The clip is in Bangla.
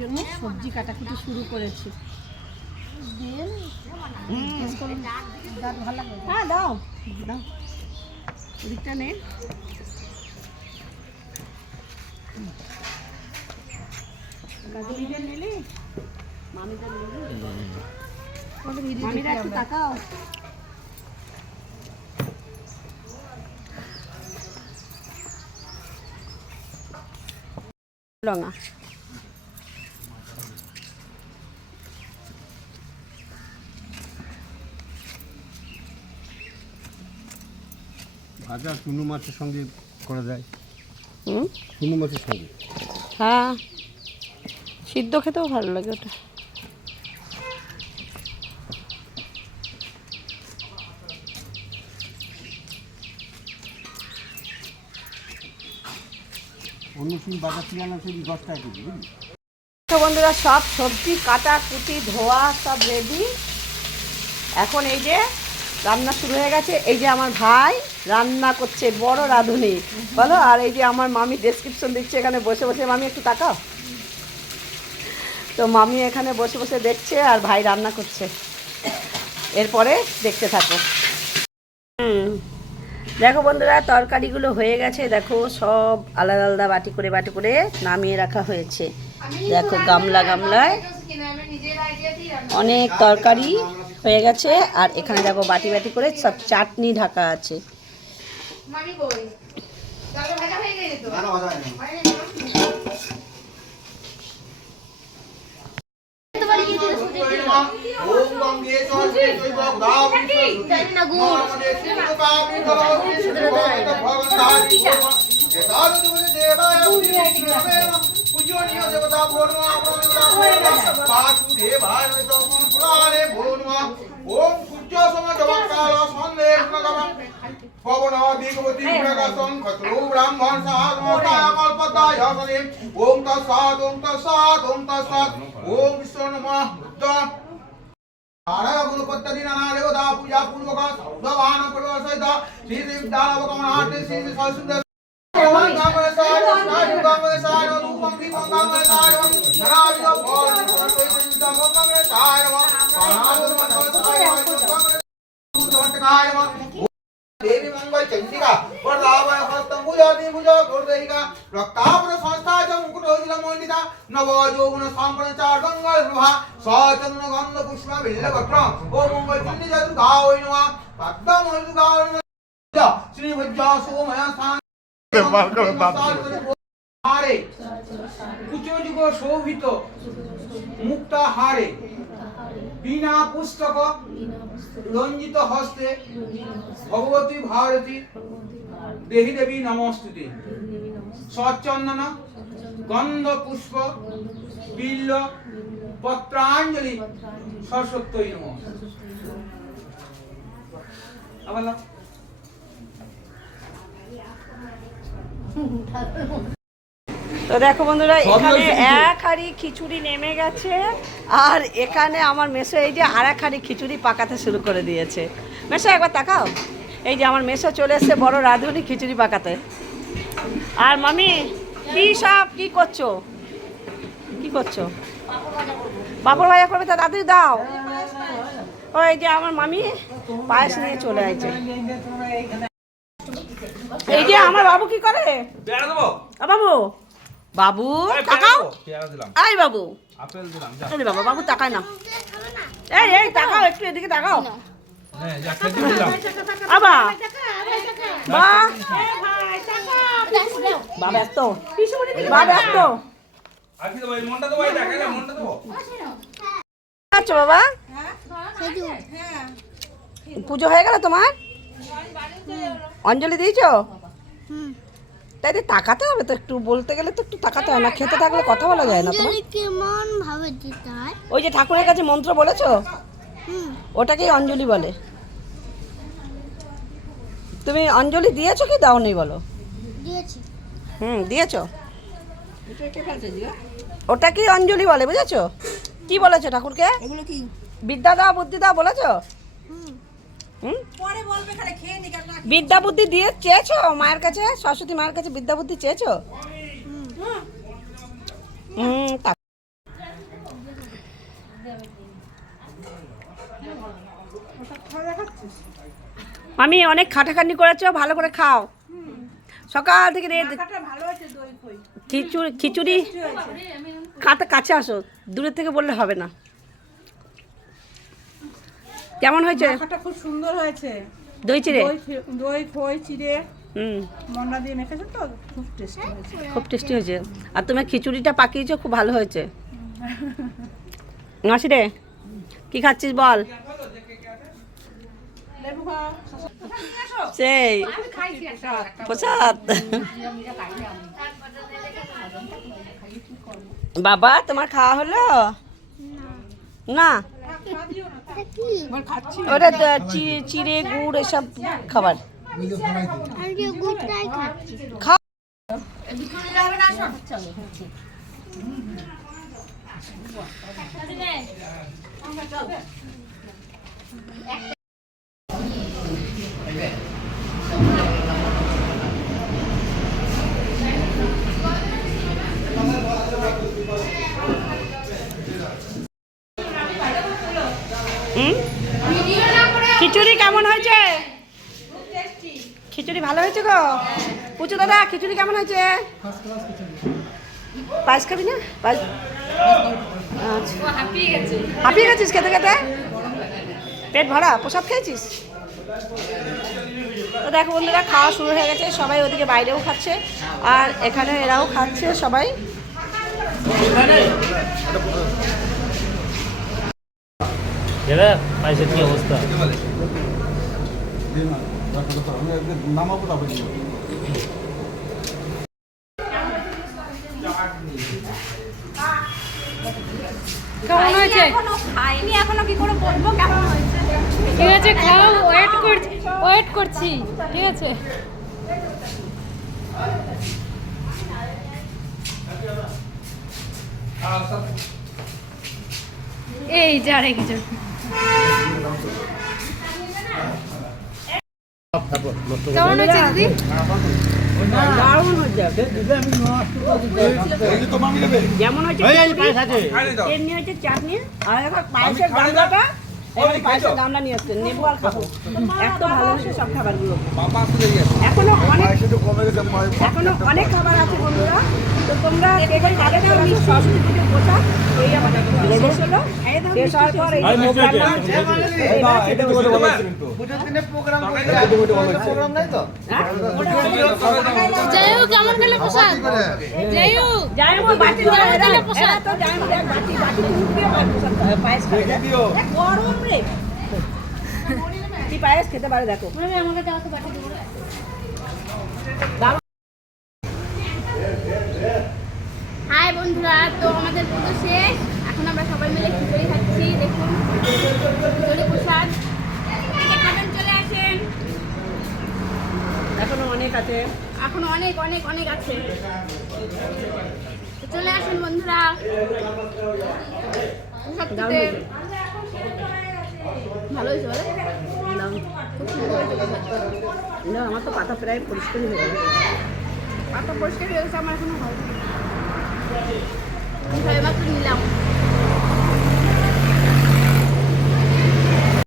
জন্য সবজি কাটাকুটি শুরু করেছি। দেন হ্যাঁ দাও। দাও। ওদিকটা নে। গাজরিটা নিলি? মামিটা নিলি? মামিরা একটু তাকাও। লঙ্কা। ভাজা চুনো মাছের সঙ্গে করা যায়। হুম? চুনো মাছের সঙ্গে। হ্যাঁ। সিদ্ধ খেতেও ভালো লাগে ওটা। বন্ধুরা সব সবজি কাটা কুটি ধোয়া সব রেডি এখন এই যে রান্না শুরু হয়ে গেছে। এই যে আমার ভাই রান্না করছে বড় রাঁধুনি। বলো আর এই যে আমার মামি ডেসক্রিপশন দিচ্ছে এখানে বসে বসে। মামি একটু তাকাও। তো মামি এখানে বসে বসে দেখছে আর ভাই রান্না করছে। এরপরে দেখতে থাকো। দেখো বন্ধুরা তরকারিগুলো হয়ে গেছে। দেখো সব আলাদা আলাদা বাটি করে বাটি করে নামিয়ে রাখা হয়েছে। দেখো গামলা গামলায় অনেক তরকারি হয়ে গেছে আর এখানে দেখো বাটি বাটি করে সব চাটনি ঢাকা আছে মামি কই তাহলে ভাজা হয়ে গেছে তো ওম গঙ্গে চন্দ্রে চৈব গোদাবরী সরস্বতী নর্মদে সিন্ধু কাবেরী জলেস্মিন সন্নিধিত ভগবতারি এতাদৃশ দেবায় উদ্দিষ্টমেন পূজনীয় দেবতা ভো নমঃ প্রণিতা বাসুদেবায় নমঃ পুরাণে ভো নমঃ ওম সূর্য সমজবকাল সন্দেহ নগমঃ পবনাদিগবতী প্রকাশং খত্রো ব্রাহ্মণ সহস্রমতায় কল্পতায় হসনিম ওম তৎসাৎ ওম তৎসাৎ ওম তৎসাৎ ওম বিষ্ণু নমঃ বুদ্ধ নারায়ণ গুণপত্তদি देवी मंगल चंडिका प्रदावय हस्तंबुजाति भुजा गुरुदेहिका रक्तापुर संस्था च मुकुटोजिल मोंडिता नवो जोगुण संप्रचार मंगल सुभा सचंद्र गंध पुष्प बिल्ल भट्र ओ मंगल चंडी जातु गावय नवा पद्म मनु गावय श्री भज्जा सोमय स्थान मार करो बाप रे कुचोज को शोभित হারে বিনা পুস্তক রঞ্জিত হস্তে ভগবতী ভারতী দেহি দেবী নমস্তুতে। সচন্দন গন্ধ পুষ্প বিল্ল পত্রাঞ্জলি সরস্বত্যই নম। আবার। তো দেখো বন্ধুরা এখানে এক হাঁড়ি খিচুড়ি নেমে গেছে আর এখানে আমার মেসো এই যে আর এক হাঁড়ি খিচুড়ি পাকাতে শুরু করে দিয়েছে। মেসো একবার তাকাও। এই যে আমার মেসো চলে এসছে বড় রাঁধুনি খিচুড়ি পাকাতে। আর মামি কি সব কি করছ? কি করছ? পাপড় ভাইয়া করবে তা দাদু দাও। ও এই যে আমার মামি পায়েস নিয়ে চলে আসছে এই যে আমার বাবু কি করে? বাবু। বাবু তাকাও। I Babu. আপেল দিলাম আরে বাবা বাবু তাকায় না। এই এই তাকাও একটু এদিকে তাকাও। হ্যাঁ আবা। বা বাবা এত। বাবা এত। আচ্ছা বাবা? পুজো হয়ে গেল তোমার? অঞ্জলি দিয়েছ? তাই তাকাতে হবে তো একটু বলতে গেলে তো একটু তাকাতে হয় না খেতে থাকলে কথা বলা যায় না তোমার। কেমন ভাবে দিতে হয়। ওই যে ঠাকুরের কাছে মন্ত্র বলেছ? হুম। ওটাকেই অঞ্জলি বলে। তুমি অঞ্জলি দিয়েছ কি দাওনি বলো? দিয়েছি। হুম দিয়েছ? ওটা কি অঞ্জলি বলে বুঝেছ? কি বলেছ ঠাকুরকে? এগুলো কি? বিদ্যা দাও বুদ্ধি দাও বলেছ? বিদ্যা বুদ্ধি দিয়ে চেয়েছো? মায়ের কাছে সরস্বতী মায়ের কাছে বিদ্যা বুদ্ধি চেয়েছো? হুম আমি অনেক খাটাখাটনি করেছ ভালো করে খাও। সকাল থেকে খিচুড়ি খিচুড়ি কাছে আসো দূরের থেকে বললে হবে না। কেমন হয়েছে? মাখাটা খুব সুন্দর হয়েছে। দই চিড়ে? দই খই চিড়ে মন্ডা দিয়ে মেখেছে তো? খুব টেস্টি হয়েছে। খুব টেস্টি হয়েছে। আর তুমি খিচুড়িটা পাকিয়েছো খুব ভালো হয়েছে। মাসি রে কি খাচ্ছিস বল? সেই প্রসাদ। বাবা তোমার খাওয়া হলো? না। ওটা চিড়ে গুড় এসব খাবার? খিচুড়ি কেমন হয়েছে? খিচুড়ি ভালো হয়েছে গো? পুচু দাদা, খিচুড়ি কেমন হয়েছে? পায়েস খাবি না? আচ্ছা। হাঁপিয়ে গেছিস খেতে খেতে? পেট ভরা? প্রসাদ খেয়েছিস? তো দেখো বন্ধুরা, খাওয়া শুরু হয়ে গেছে, সবাই ওদিকে বাইরেও খাচ্ছে, আর এখানে এরাও খাচ্ছে সবাই। কি অবস্থা? নামাবো তারপরে কেমন হয়েছে খাইনি এখনও কি করে বলব? কেমন হয়েছে? ঠিক আছে খাও ওয়েট করছি ওয়েট করছি ঠিক আছে। এই যা রেখেছো কেমন হয়েছে দিদি? যেমন হয়েছে? চাটনি আর পায়েসের গামলাটা পায়েসের গামলা নিয়ে আসছে নেব আর খাব। এত ভালোবাসে সব খাবারগুলো। এখনও অনেক এখনও অনেক খাবার আছে বন্ধুরা। তো তোমরা কে কে খাবে না আমি সরস্বতী পুজোর পোশাক এই আমাদের শেষ হলো। শেষ হওয়ার পর এই যে প্রোগ্রাম এইবার খেতে বসে যাব। যাই হোক কেমন খেলে প্রসাদ। যাই হোক। বাটি দাও, কেমন এরা- খেলে প্রসাদ? তো যাই বাটি বাটি দিয়ে পায়েস প্রসাদ পায়েস গরম রে। কি পায়েস খেতে পারে দেখো। আমাকে দেওয়া তো বাটি দেবো বন্ধুরা তো আমাদের পুজো শেষ। এখন আমরা সবাই মিলে খিচুড়ি খাচ্ছি। দেখুন খিচুড়ি প্রসাদ। চলে আসেন। এখনও অনেক আছে। এখন অনেক অনেক অনেক আছে। চলে আসেন বন্ধুরা। ভালো হয়েছে না আমার তো পাতা প্রায় পরিষ্কারই হয়ে গেছে। পাতা পরিষ্কার হয়ে গেছে আমার এখনও হয়নি। সবে মাত্র নিলাম।